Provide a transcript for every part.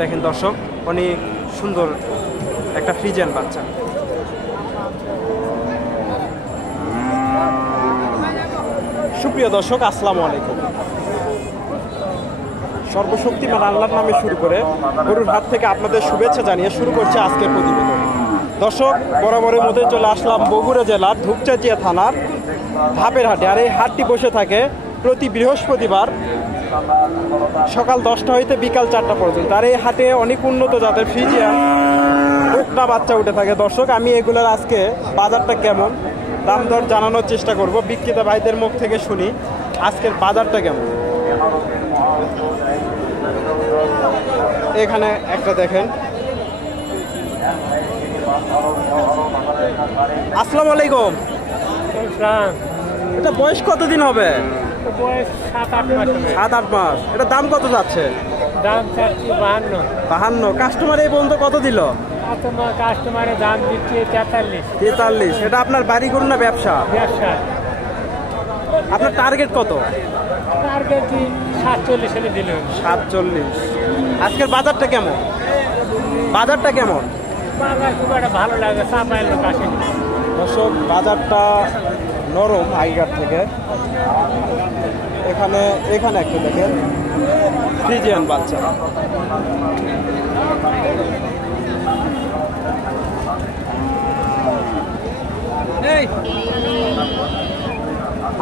দেখেন দর্শক, অনেক সুন্দর একটা ফ্রিজিয়ান বাচ্চা। সুপ্রিয় দর্শক, আসসালামু আলাইকুম। সর্বশক্তিমান আল্লাহর নামে শুরু করে গরুর হাট থেকে আপনাদের শুভেচ্ছা জানিয়ে শুরু করছে আজকের প্রতিবেদন। দর্শক, বরাবরের মধ্যে চলে আসলাম বগুড়া জেলার ধূপচাচিয়া থানার ধাপের হাটে। আর এই হাটটি বসে থাকে প্রতি বৃহস্পতিবার সকাল 10টা হইতে বিকাল 4টা পর্যন্ত। আর এই হাটে অনেক উন্নত জাতের ফ্রিজিয়ান বকনা বাচ্চা উঠে থাকে। দর্শক, আমি এগুলোর আজকে বাজারটা কেমন দাম দর জানানোর চেষ্টা করব। বিক্রেতা ভাইদের মুখ থেকে শুনি আজকের বাজারটা কেমন। এখানে একটা দেখেন। আসসালামু আলাইকুম। এটা বয়স কতদিন হবে? 7-8 মাস। এটা দাম কত যাচ্ছে? দাম চাচ্ছি 52। কাস্টমার এই পর্যন্ত কত দিল? কাস্টমারের দাম দিচ্ছে 43। এটা আপনার বাড়ি গরু না ব্যবসা? আপনার টার্গেট কত? টার্গেট 47 হলে দিল। 47। আজকের বাজারটা কেমন? বাজার খুব একটা ভালো লাগে, চাপায়ের লোক আসে। দর্শক, বাজারটা নরম আগেকার থেকে। এখানে একটা দেখেন ফ্রিজিয়ান বাচ্চা।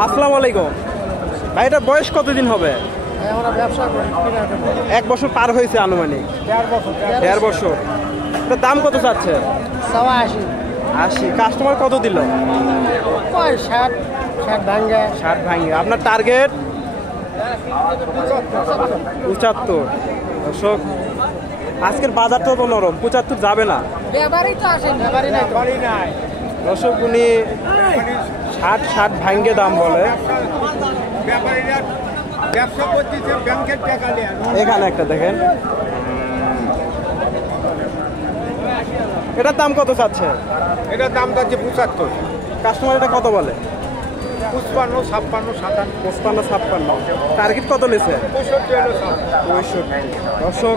আসসালামু আলাইকুম ভাই, এটা বয়স কতদিন হবে? ব্যবসা 1 বছর পার হয়েছে আনুমানিক। 1.5 বছর। এটা দাম কত চাচ্ছে? 80। কাস্টমার কত দিল? 60 ভাঙ্গে। আপনার টার্গেট 75। দর্শক, আজকের বাজারটা তো নরম, 75 যাবে না। দর্শক, উনি 60 ভাঙ্গে দাম বলে। এখানে একটা দেখেন। এটার দাম কত চাচ্ছে? এটার দাম যাচ্ছে 75। কাস্টমার এটা কত বলে? 55, 56, 56। টার্গেট কত নিয়েছে? 65। দর্শক,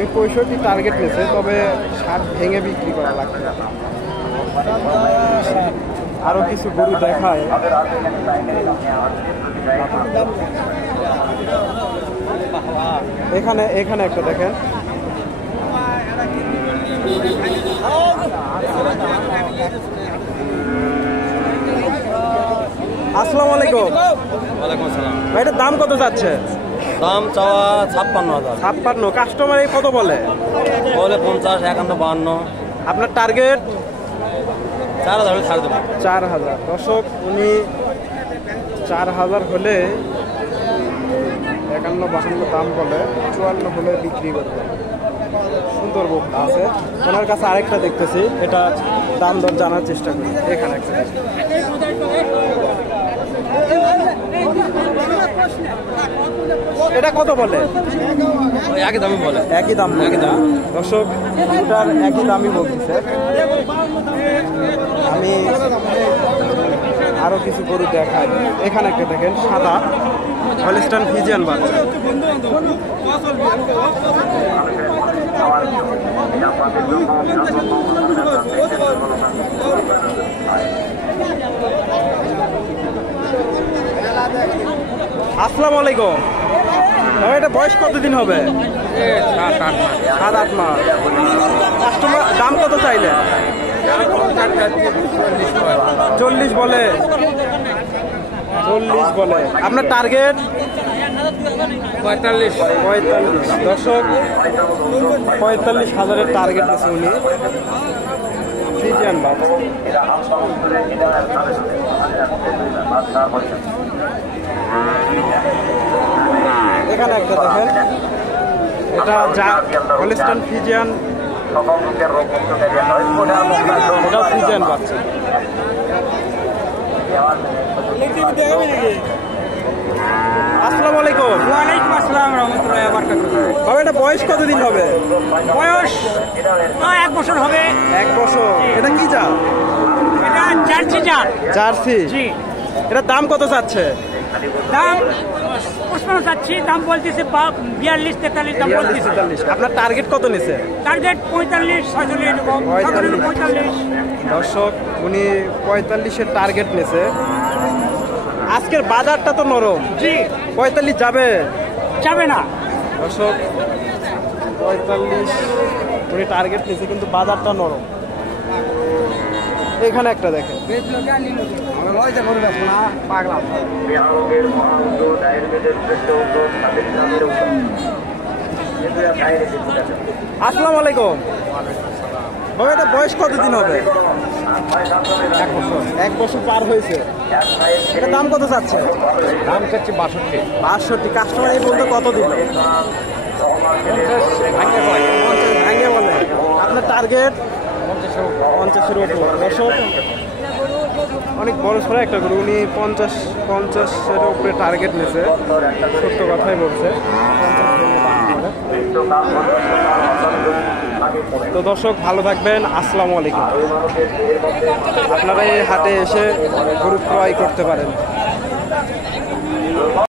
65 টার্গেট নিয়েছে, তবে 60 ভেঙে বিক্রি করা লাগবে। আরো কিছু গরু দেখায়। এখানে একটা দেখেন। আসসালামু আলাইকুম। ওয়ালাইকুম আসসালাম। ভাই, এটার দাম কত যাচ্ছে? দাম চাওয়া 56,000। 56। কাস্টমার এই কত বলে? বলে 50, 51, 52। আপনার টার্গেট 4,000 ছাড় দেবো। 4000। দর্শক, উনি 4000 হলে 51, 52 দাম বলে, 54 হলে বিক্রি করবে। সুন্দর বকনা আছে ওনার কাছে। আরেকটা দেখতেছি, এটা দাম দর জানার চেষ্টা করি। এখানে একটা এটা কত বলে? একই দামই বলে। একই দাম। দর্শক, এটার একই দামই বলতেছে। আমি আরো কিছু গরু দেখাই। এখানে একটা দেখেন, সাদা হলিস্টাইন ফ্রিজিয়ান বাচ্চা। আসসালামু আলাইকুম। এটা বয়স কতদিন হবে? 7-8 মাস। কাস্টমার দাম কত চাইলে? 40 বলে। আপনার টার্গেট 45। দর্শক, 45,000 টার্গেট আছে উনি। ফ্রিজিয়ান বাচ্চা। এখানে একটা দেখেন, এটা হলিস্টাইন ফ্রিজিয়ান। এটা ফ্রিজিয়ান বাচ্চা। আসসালামু আলাইকুম। ওয়ালাইকুম আসসালাম রহমতুল্লাহি ওয়া বারাকাতুহু। বাবা, এটা বয়স কতদিন হবে? বয়স 1 বছর হবে। 1 বছর। এটা কি জাত? এটা জার্সি জাত। জার্সি। জি। এটার দাম কত চাচ্ছে? দাম 55 চাচ্ছি, দাম বলতেছে 42 43 দাম বলতেছে। 42। আপনার টার্গেট কত নিছে? টার্গেট 45 46 এরকম 45। দর্শক উনি 45-এর টার্গেট নিছে। আজকের বাজারটা তো নরম, জি 45 যাবে যাবে না। দর্শক 45 উনি টার্গেট নিছে, কিন্তু বাজারটা নরম। এখানে একটা দেখেন, আসসালামু আলাইকুম। বাবা এটা বয়স কতদিন হবে? 1 বছর পার হয়েছে। এটা দাম কত চাচ্ছে? দাম চাচ্ছি 62। 62। কাস্টমার এই বলতে কত দিল? 50 ভাঙে বলে। আপনার টার্গেট 50-এর উপর। দর্শক অনেক বড় সড়ো একটা গরু, উনি 50-এর উপরে টার্গেট নিয়েছে। সত্য কথাই বলছে। তো দর্শক ভালো থাকবেন, আসসালামু আলাইকুম। আপনারা এই হাটে এসে গরু ক্রয় করতে পারেন।